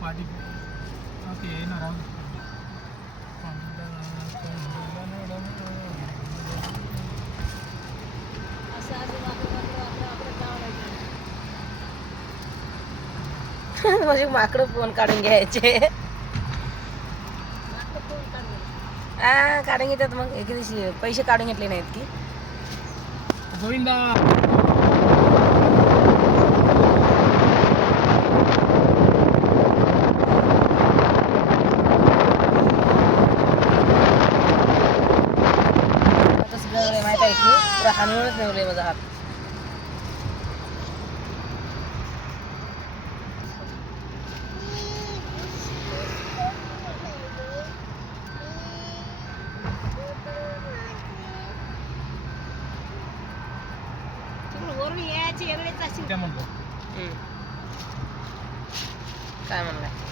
पाठी ते येणार आहोत. म्हणजे माकडं फोन काढून घ्यायचे. हा काढून घेतात मग एके दिवशी पैसे काढून घेतले नाहीत की गोविंदा तसं गळले माहित आहे की पुरा हाणूनच नेवले माझा हात. त्या म्हणतो काय म्हणलाय